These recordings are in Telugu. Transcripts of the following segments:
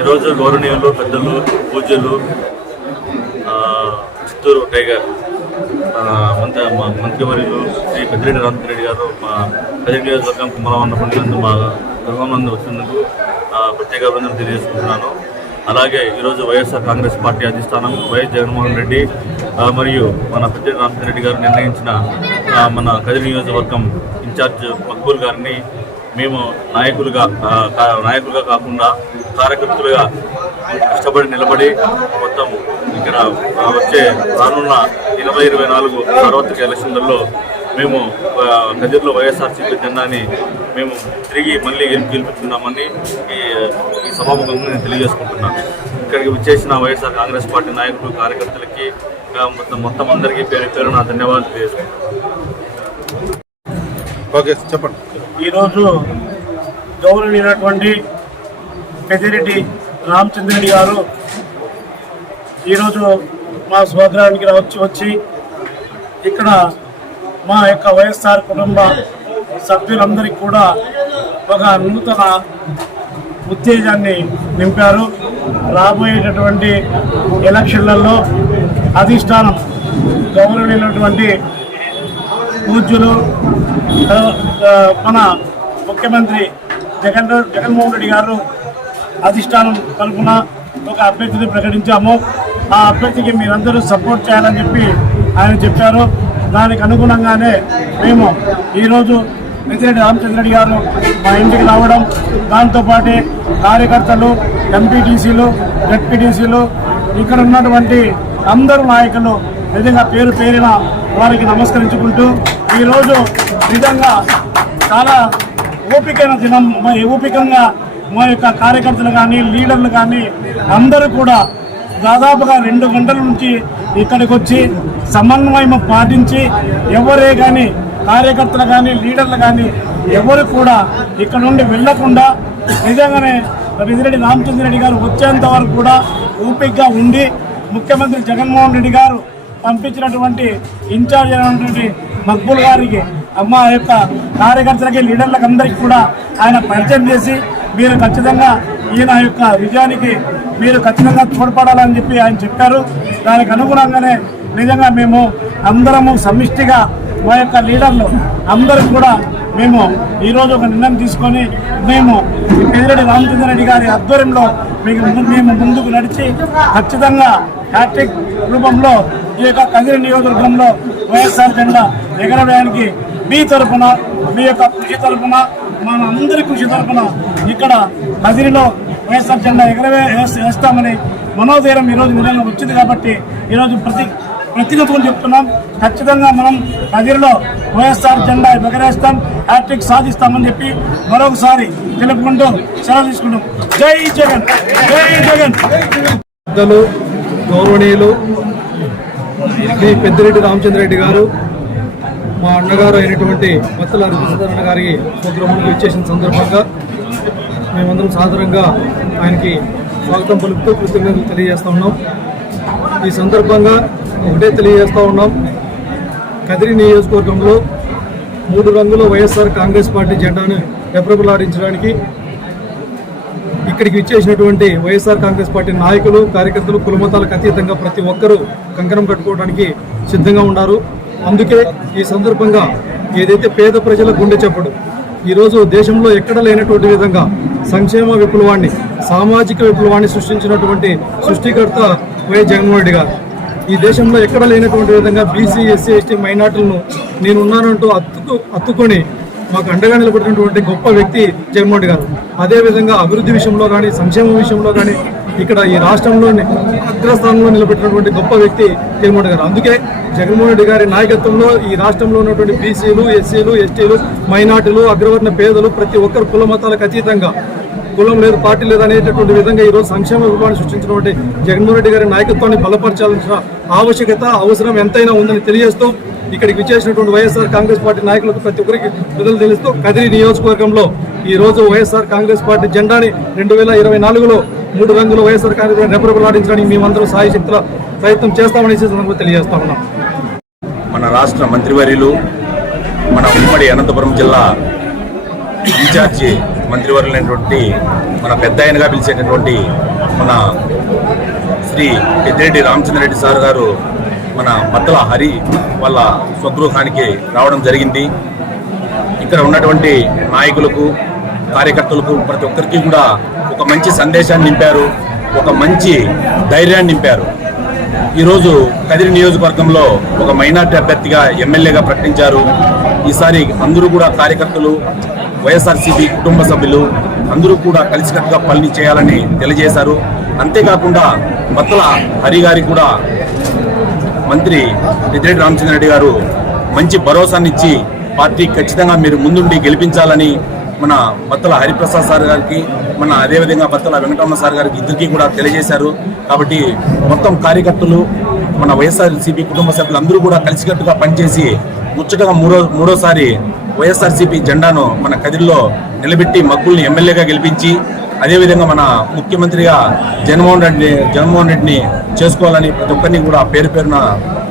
ఈరోజు గౌరవనీయులు పెద్దలు పూజ్యులు చిత్తూరు టైగర్ మంత్రివర్యులు శ్రీ పెద్దిరెడ్డి రామచంద్రరెడ్డి గారు మా కదిరి నియోజకవర్గం కుమరవన్న పండుగ మా గృహంలో వచ్చినందుకు ప్రత్యేక అభినందనలు తెలియజేసుకుంటున్నాను. అలాగే ఈరోజు వైఎస్ఆర్ కాంగ్రెస్ పార్టీ అధిష్టానం వైఎస్ జగన్మోహన్ రెడ్డి మరియు మన పెద్దిరెడ్డి రామచంద్రరెడ్డి గారు నిర్ణయించిన మన కదిరి నియోజకవర్గం ఇన్ఛార్జ్ మక్బూల్ గారిని మేము నాయకులుగా కాకుండా కార్యకర్తలుగా కష్టపడి నిలబడి మొత్తం ఇక్కడ వచ్చే రానున్న 2024 సార్వత్రిక ఎలక్షన్లలో మేము కదిరిలో వైఎస్ఆర్సీపీ జెండాని మేము తిరిగి మళ్ళీ గెలిపించుకున్నామని ఈ సభాముఖంగా నేను తెలియజేసుకుంటున్నాను. ఇక్కడికి వచ్చేసిన వైఎస్ఆర్ కాంగ్రెస్ పార్టీ నాయకులు కార్యకర్తలకి మొత్తం అందరికీ పేరు నా ధన్యవాదాలు తెలియజేసుకుంటున్నాను. ఓకే, చెప్పండి. ఈరోజు గౌరవనీయులైనటువంటి పెద్దిరెడ్డి రామచంద్రరెడ్డి గారు ఈరోజు మా స్వగ్రామానికి వచ్చి ఇక్కడ మా యొక్క వైఎస్ఆర్ కుటుంబ సభ్యులందరికీ కూడా ఒక నూతన ఉత్తేజాన్ని నింపారు. రాబోయేటటువంటి ఎలక్షన్లలో అధిష్టానం గౌరవనీయులైనటువంటి పూజ్యులు మన ముఖ్యమంత్రి జగన్మోహన్ రెడ్డి గారు అధిష్టానం తరఫున ఒక అభ్యర్థిని ప్రకటించాము. ఆ అభ్యర్థికి మీరందరూ సపోర్ట్ చేయాలని చెప్పి ఆయన చెప్పారు. దానికి అనుగుణంగానే మేము ఈరోజు పెద్దిరెడ్డి రామచంద్రరెడ్డి గారు మా ఇంటికి రావడం, దాంతోపాటు కార్యకర్తలు, ఎంపీటీసీలు, జెడ్పీటీసీలు, ఇక్కడ ఉన్నటువంటి అందరూ నాయకులు నిజంగా పేరిన వారికి నమస్కరించుకుంటూ ఈరోజు నిజంగా చాలా ఓపికైన దినం. ఓపికంగా మా యొక్క కార్యకర్తలు కానీ లీడర్లు కానీ అందరూ కూడా దాదాపుగా 2 గంటల నుంచి ఇక్కడికి వచ్చి సమన్వయం పాటించి ఎవరే కానీ కార్యకర్తలు కానీ లీడర్లు కానీ ఎవరు కూడా ఇక్కడ నుండి వెళ్లకుండా నిజంగానే పెద్దిరెడ్డి రామచంద్రరెడ్డి గారు వచ్చేంత వరకు కూడా ఓపికగా ఉండి ముఖ్యమంత్రి జగన్మోహన్ రెడ్డి గారు పంపించినటువంటి ఇన్ఛార్జ్ అయినటువంటి మక్బూల్ గారికి మా యొక్క కార్యకర్తలకి లీడర్లకు అందరికీ కూడా ఆయన పరిచయం చేసి మీరు ఖచ్చితంగా ఈయన యొక్క విజయానికి మీరు ఖచ్చితంగా తోడ్పడాలని చెప్పి ఆయన చెప్పారు. దానికి అనుగుణంగానే నిజంగా మేము అందరము సమిష్టిగా మా యొక్క లీడర్లు అందరూ కూడా మేము ఈరోజు ఒక నిర్ణయం తీసుకొని మేము పెద్దిరెడ్డి రామచంద్రరెడ్డి గారి ఆధ్వర్యంలో మేము ముందుకు నడిచి ఖచ్చితంగా హ్యాట్రిక్ రూపంలో ఈ యొక్క కదిరి నియోజకవర్గంలో వైఎస్ఆర్ జెండా ఎగరవేయడానికి మీ తరఫున, మీ యొక్క కృషి తరఫున, మన అందరి కృషి తరఫున ఇక్కడ కదిరిలో వైఎస్ఆర్ జెండా వేస్తామని మనోధైర్యం ఈరోజు నిజంగా వచ్చింది. కాబట్టి ఈరోజు ప్రతిగతులు చెప్తున్నాం. ఖచ్చితంగా మనం కదిరిలో వైఎస్ఆర్ జెండా ఎగరేస్తాం, హ్యాట్రిక్ సాధిస్తామని చెప్పి మరొకసారి తెలుపుకుంటూ సెలవు తీసుకుంటాం. జై జగన్, జై జగన్. పెద్దలు గౌరవనీయులు శ్రీ పెద్దిరెడ్డి రామచంద్రరెడ్డి గారు మా అన్నగారు అయినటువంటి మత్తల అన్న గారికి స్వగృహానికి ఇచ్చేసిన సందర్భంగా మేమందరం సాధారణంగా ఆయనకి స్వాగతం పలుకుతూ కృతజ్ఞతలు తెలియజేస్తూ ఉన్నాం. ఈ సందర్భంగా ఒకటే తెలియజేస్తూ ఉన్నాం, కదిరి నియోజకవర్గంలో 3 రంగుల వైఎస్ఆర్ కాంగ్రెస్ పార్టీ జెండాను రెపరెపలాడించడానికి ఇక్కడికి ఇచ్చేసినటువంటి వైఎస్ఆర్ కాంగ్రెస్ పార్టీ నాయకులు, కార్యకర్తలు, కులమతాలకు అతీతంగా ప్రతి ఒక్కరూ కంకణం కట్టుకోవడానికి సిద్ధంగా ఉన్నారు. అందుకే ఈ సందర్భంగా ఏదైతే పేద ప్రజల గుండె చప్పుడు ఈరోజు దేశంలో ఎక్కడ లేనటువంటి విధంగా సంక్షేమ విప్లవాన్ని, సామాజిక విప్లవాన్ని సృష్టించినటువంటి సృష్టికర్త వైఎస్ జగన్మోహన్ రెడ్డి గారు ఈ దేశంలో ఎక్కడ లేనటువంటి విధంగా బీసీ, ఎస్సీ, ఎస్టీ మైనార్టీలను నేనున్నానంటూ అత్తుకొని మాకు అండగా నిలబడినటువంటి గొప్ప వ్యక్తి జగన్మోహన్ రెడ్డి గారు. అదేవిధంగా అభివృద్ధి విషయంలో కానీ, సంక్షేమం విషయంలో కానీ ఇక్కడ ఈ రాష్ట్రంలోని అగ్రస్థానంలో నిలబెట్టినటువంటి గొప్ప వ్యక్తి జగన్మోహన్ రెడ్డి గారు. అందుకే జగన్మోహన్ రెడ్డి గారి నాయకత్వంలో ఈ రాష్ట్రంలో ఉన్నటువంటి బీసీలు, ఎస్సీలు, ఎస్టీలు, మైనార్టీలు, అగ్రవర్ణ పేదలు ప్రతి ఒక్కరు కుల మతాలకు అతీతంగా కులం లేదు, పార్టీ లేదు అనేటటువంటి విధంగా ఈరోజు సంక్షేమ విభాగాన్ని సృష్టించినటువంటి జగన్మోహన్ రెడ్డి గారి నాయకత్వాన్ని బలపరచాల్సిన ఆవశ్యకత, అవసరం ఎంతైనా ఉందని తెలియజేస్తూ ఇక్కడికి విచ్చేసినటువంటి వైఎస్ఆర్ కాంగ్రెస్ పార్టీ నాయకులకు ప్రతి ఒక్కరికి విడుదల తెలుస్తూ కదిరి నియోజకవర్గంలో ఈ రోజు వైఎస్ఆర్ కాంగ్రెస్ పార్టీ జెండాని 2024లో 3 రంగులు వైఎస్ఆర్ కాంగ్రెస్ రెపరెపలాడించడానికి మేమందరం సాయి శక్తుల ప్రయత్నం చేస్తామని తెలియజేస్తా ఉన్నాం. మన రాష్ట్ర మంత్రివర్యులు, మన ఉమ్మడి అనంతపురం జిల్లా ఇన్ఛార్జి మంత్రివర్యులైనటువంటి మన పెద్ద ఆయనగా పిలిచేటటువంటి మన శ్రీ పెద్దిరెడ్డి రామచంద్రరెడ్డి సార్ గారు మన బత్తల హరి వాళ్ళ స్వగృహానికి రావడం జరిగింది. ఇక్కడ ఉన్నటువంటి నాయకులకు, కార్యకర్తలకు, ప్రతి ఒక్కరికి కూడా ఒక మంచి సందేశాన్ని నింపారు, ఒక మంచి ధైర్యాన్ని నింపారు. ఈరోజు కదిరి నియోజకవర్గంలో ఒక మైనార్టీ అభ్యర్థిగా ఎమ్మెల్యేగా ప్రకటించారు. ఈసారి అందరూ కూడా కార్యకర్తలు, వైఎస్ఆర్సీపీ కుటుంబ సభ్యులు అందరూ కూడా కలిసికట్టుగా పని చేయాలని తెలియజేశారు. అంతేకాకుండా బత్తల హరి గారికి కూడా మంత్రి పెద్దిరెడ్డి రామచంద్రరెడ్డి గారు మంచి భరోసానిచ్చి పార్టీ ఖచ్చితంగా మీరు ముందుండి గెలిపించాలని మన బత్తల హరిప్రసాద్ సార్ గారికి, మన అదేవిధంగా బత్తల వెంకటరమణ సార్ గారికి ఇద్దరికీ కూడా తెలియజేశారు. కాబట్టి మొత్తం కార్యకర్తలు, మన వైఎస్ఆర్సీపీ కుటుంబ సభ్యులందరూ కూడా కలిసికట్టుగా పనిచేసి ముచ్చటగా మూడోసారి వైఎస్ఆర్సీపీ జెండాను మన కదిరిలో నిలబెట్టి మగ్గుల్ని ఎమ్మెల్యేగా గెలిపించి అదేవిధంగా మన ముఖ్యమంత్రిగా జగన్మోహన్ రెడ్డిని చేసుకోవాలని ప్రతి ఒక్కరిని కూడా పేరు పేరున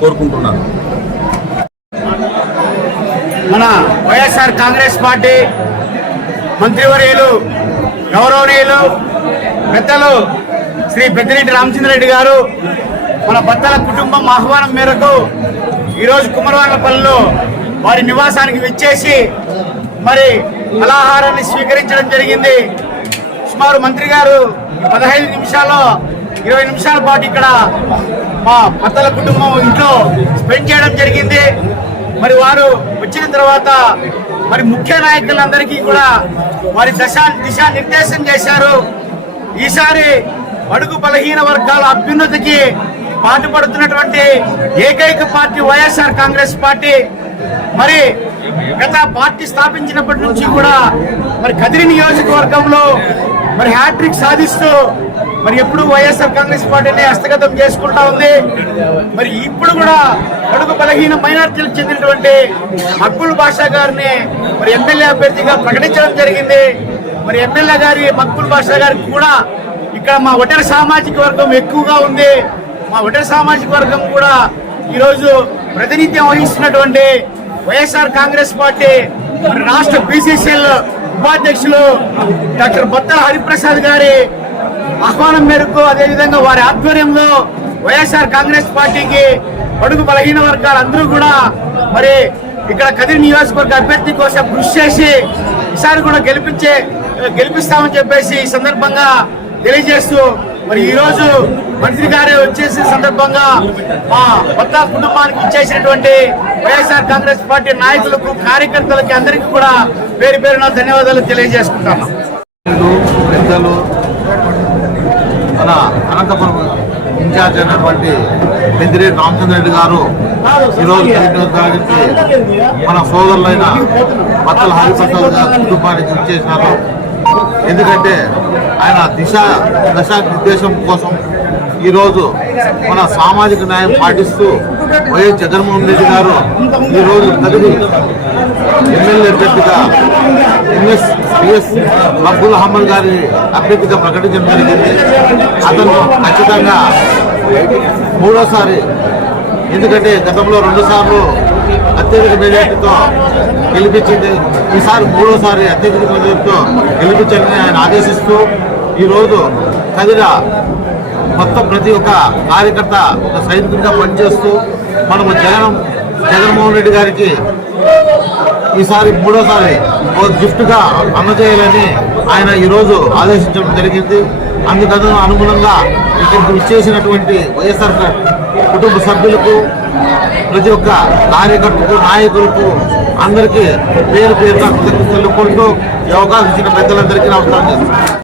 కోరుకుంటున్నాను. మన వైఎస్ఆర్ కాంగ్రెస్ పార్టీ మంత్రివర్యులు, గౌరవనీయులు, పెద్దలు శ్రీ పెద్దిరెడ్డి రామచంద్రరెడ్డి గారు మన బత్తల కుటుంబం ఆహ్వానం మేరకు ఈరోజు కుమరవాన్లపల్లిలో వారి నివాసానికి విచ్చేసి మరి ఫలాహారాన్ని స్వీకరించడం జరిగింది. సుమారు మంత్రి గారు 15 నిమిషాల్లో 20 నిమిషాల పాటు ఇక్కడ మా బత్తల కుటుంబం ఇంట్లో స్పెండ్ చేయడం జరిగింది. మరి వారు వచ్చిన తర్వాత మరి ముఖ్య నాయకులందరికీ కూడా వారి దిశా నిర్దేశం చేశారు. ఈసారి బడుగు బలహీన వర్గాల అభ్యున్నతికి పాటుపడుతున్నటువంటి ఏకైక పార్టీ వైఎస్ఆర్ కాంగ్రెస్ పార్టీ. మరి గత పార్టీ స్థాపించినప్పటి నుంచి కూడా మరి కదిరి నియోజకవర్గంలో మరి హ్యాట్రిక్ సాధిస్తూ మరి ఎప్పుడు వైఎస్ఆర్ కాంగ్రెస్ పార్టీని హస్తగతం చేసుకుంటా ఉంది. మరి ఇప్పుడు కూడా బడుగు బలహీన మైనార్టీలకు చెందినటువంటి మక్బుల్ బాషా గారిని మరి ఎమ్మెల్యే అభ్యర్థిగా ప్రకటించడం జరిగింది. మరి ఎమ్మెల్యే గారి మక్బుల్ బాషా గారికి కూడా ఇక్కడ మా ఒటేర సామాజిక వర్గం ఎక్కువగా ఉంది. మా ఒటేర సామాజిక వర్గం కూడా ఈరోజు ప్రాతినిధ్యం వహిస్తున్నటువంటి వైఎస్ఆర్ కాంగ్రెస్ పార్టీ మరి రాష్ట్ర బీసీసీఎల్ ఉపాధ్యక్షులు డాక్టర్ బత్తల హరిప్రసాద్ గారి ఆహ్వానం మేరకు, అదేవిధంగా వారి ఆధ్వర్యంలో వైఎస్ఆర్ కాంగ్రెస్ పార్టీకి బడుగు బలహీన వర్గాలందరూ కూడా మరి ఇక్కడ కదిరి నియోజకవర్గ అభ్యర్థి కోసం కృషి చేసి ఈసారి కూడా గెలిపిస్తామని చెప్పేసి ఈ సందర్భంగా తెలియజేస్తూ మరి ఈ రోజు మంత్రి గారే వచ్చేసిన సందర్భంగా మా బత్తా కుటుంబానికి ఇచ్చేసినటువంటి వైఎస్ఆర్ కాంగ్రెస్ పార్టీ నాయకులకు, కార్యకర్తలకి అందరికీ కూడా పేరు పేరున ధన్యవాదాలు తెలియజేసుకుంటాను. పెద్దలు, మన అనంతపురం ఇన్ఛార్జ్ అయినటువంటి పెద్దిరెడ్డి రామచంద్రరెడ్డి గారు ఈరోజు మన సోదరులైన బత్తల హరిప్రసాద్ గారి కుటుంబానికి ఇచ్చేసినారు. ఎందుకంటే ఆయన దశా నిర్దేశం కోసం ఈరోజు మన సామాజిక న్యాయం పాటిస్తూ వైఎస్ జగన్మోహన్ రెడ్డి గారు ఈరోజు కదిరి ఎమ్మెల్యే అభ్యర్థిగా పిఎస్ మక్బుల్ అహ్మద్ గారి అభ్యర్థిగా ప్రకటించడం జరిగింది. అతను ఖచ్చితంగా మూడోసారి, ఎందుకంటే గతంలో 2 సార్లు అత్యధిక మెజార్టీతో గెలిపించింది, ఈసారి 3వసారి అత్యధిక మెజార్టీతో గెలిపించాలని ఆయన ఆదేశిస్తూ ఈరోజు కదిర మొత్తం ప్రతి ఒక్క కార్యకర్త ఒక సైనికుడిగా పనిచేస్తూ మనము జగన్మోహన్ రెడ్డి గారికి ఈసారి 3వసారి ఒక గిఫ్ట్గా అందజేయాలని ఆయన ఈరోజు ఆదేశించడం జరిగింది. అందుకని అనుగుణంగా ఇక్కడికి విచ్చేసినటువంటి వైఎస్ఆర్ కుటుంబ సభ్యులకు, ప్రతి ఒక్క కార్యకర్తలకు, నాయకులకు అందరికీ పేరు పేరున కృతజ్ఞతలు తెలుపుకుంటూ ఈ అవకాశం ఇచ్చిన పెద్దలందరికీ నమస్కారం చేస్తున్నాను.